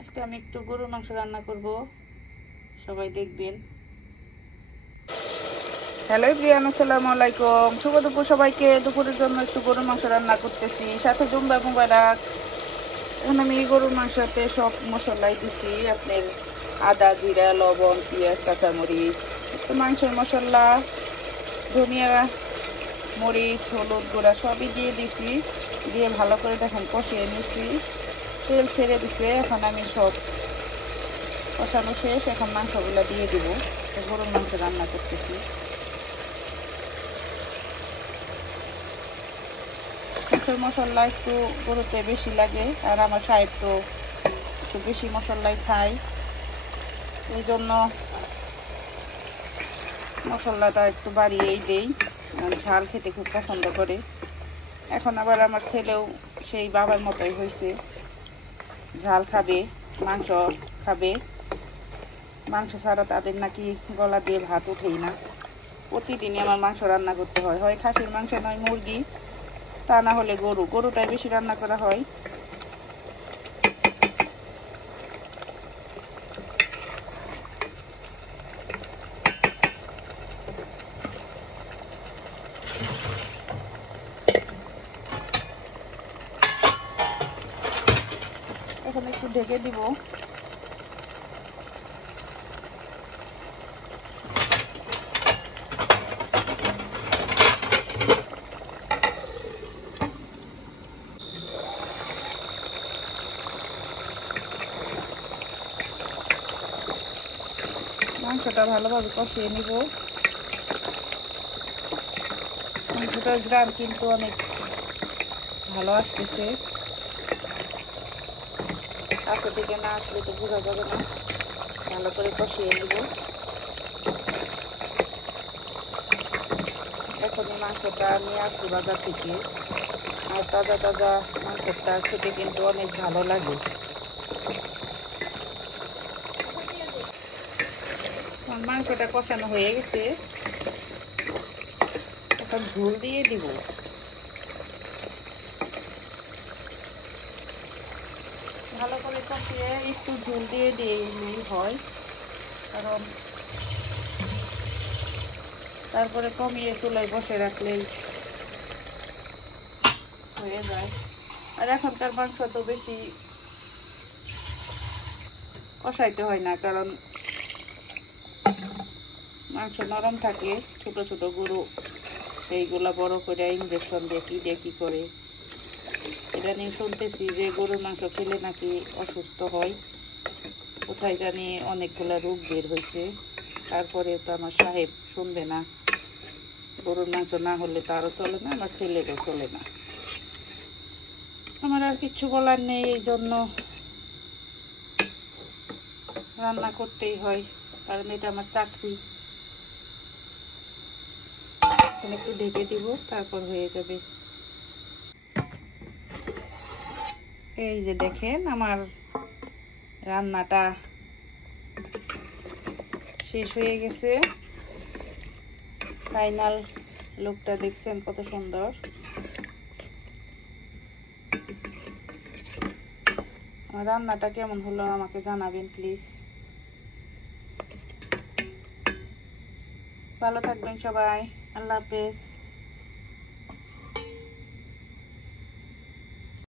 আজকে আমি একটু গরুর মাংস রান্না করব, সবাই দেখবেন। হ্যালো এভরিওয়ান, আসসালামু আলাইকুম। শুভ দুপুর সবাইকে। দুপুরের জন্য একটু গরুর মাংস রান্না করতেছি, সাথে জুম্বা মুবারক। এখন আমি গরুর মাংসতে সব মশলাই দিছি, আপনার আদা, জিরা, লবণ, পেঁয়াজ, কাঁচামরিচ, একটু মাংসের মশলা, ধনিয়া, মরিচ, হলুদ গুঁড়া সবই দিয়ে দিছি। দিয়ে ভালো করে দেখেন কষিয়ে নিছি, তেল ছেড়ে দিছে। এখন আমি সব কষানো শেষ, এখন মাংসগুলো দিয়ে দিব। গরুর মাংস রান্না করতেছি। মাংসের মশলা একটু গরুতে বেশি লাগে, আর আমার সাহেব তো একটু বেশি মশলাই খাই, এই জন্য মশলাটা একটু বাড়িয়েই দেই। ঝাল খেতে খুব পছন্দ করে। এখন আবার আমার ছেলেও সেই বাবার মতোই হয়েছে, ঝাল খাবে, মাংস খাবে। মাংস ছাড়া তাদের নাকি গলা দিয়ে ভাত উঠেই না। প্রতিদিনই আমার মাংস রান্না করতে হয়, হয় খাসির মাংস নয় মুরগি, তা না হলে গরুটাই বেশি রান্না করা হয়। এখন একটু ঢেকে দিব। মাংসটা ভালোভাবে কষিয়ে নিব। মাংসটার গ্রাম কিন্তু অনেক ভালো আসতেছে, কাছে থেকে না আসলে তো বোঝা যাবে না। ভালো করে কষিয়ে নিব। এখনই মাংসটা নিয়ে আসছি বাজার থেকে, আর তাজা তাজা মাংসটা খেতে কিন্তু অনেক ভালো লাগে। মাংসটা কষানো হয়ে গেছে, এখন ঝোল দিয়ে দিব। ভালো করে কষিয়ে একটু ঝোল দিয়ে দিলেই হয়, কারণ তারপরে কমিয়ে চুলায় বসে রাখলেই হয়ে যায়। আর এখনকার মাংস তো বেশি কষাইতে হয় না, কারণ মাংস নরম থাকে। ছোট ছোট গরু, সেইগুলা বড় করে ইঞ্জেকশন দিয়ে কি করে। এটা নিয়ে শুনতেছি যে গরুর মাংস খেলে নাকি অসুস্থ হয়, কোথায় জানি অনেকগুলা রোগ বের হয়েছে। তারপরে তো আমার সাহেব শুনবে না, গরুর মাংস না হলে তারও চলে না, আমার ছেলেরও চলে না। আমার আর কিছু বলার নেই, এই জন্য রান্না করতেই হয়, কারণ এটা আমার চাকরি। একটু ঢেকে দিব, তারপর হয়ে যাবে। এই যে দেখেন আমার রান্নাটা শেষ হয়ে গেছে। ফাইনাল লুকটা দেখছেন কত সুন্দর। আমার রান্নাটা কেমন হলো আমাকে জানাবেন প্লিজ। ভালো থাকবেন সবাই, আল্লাহ হাফেজ।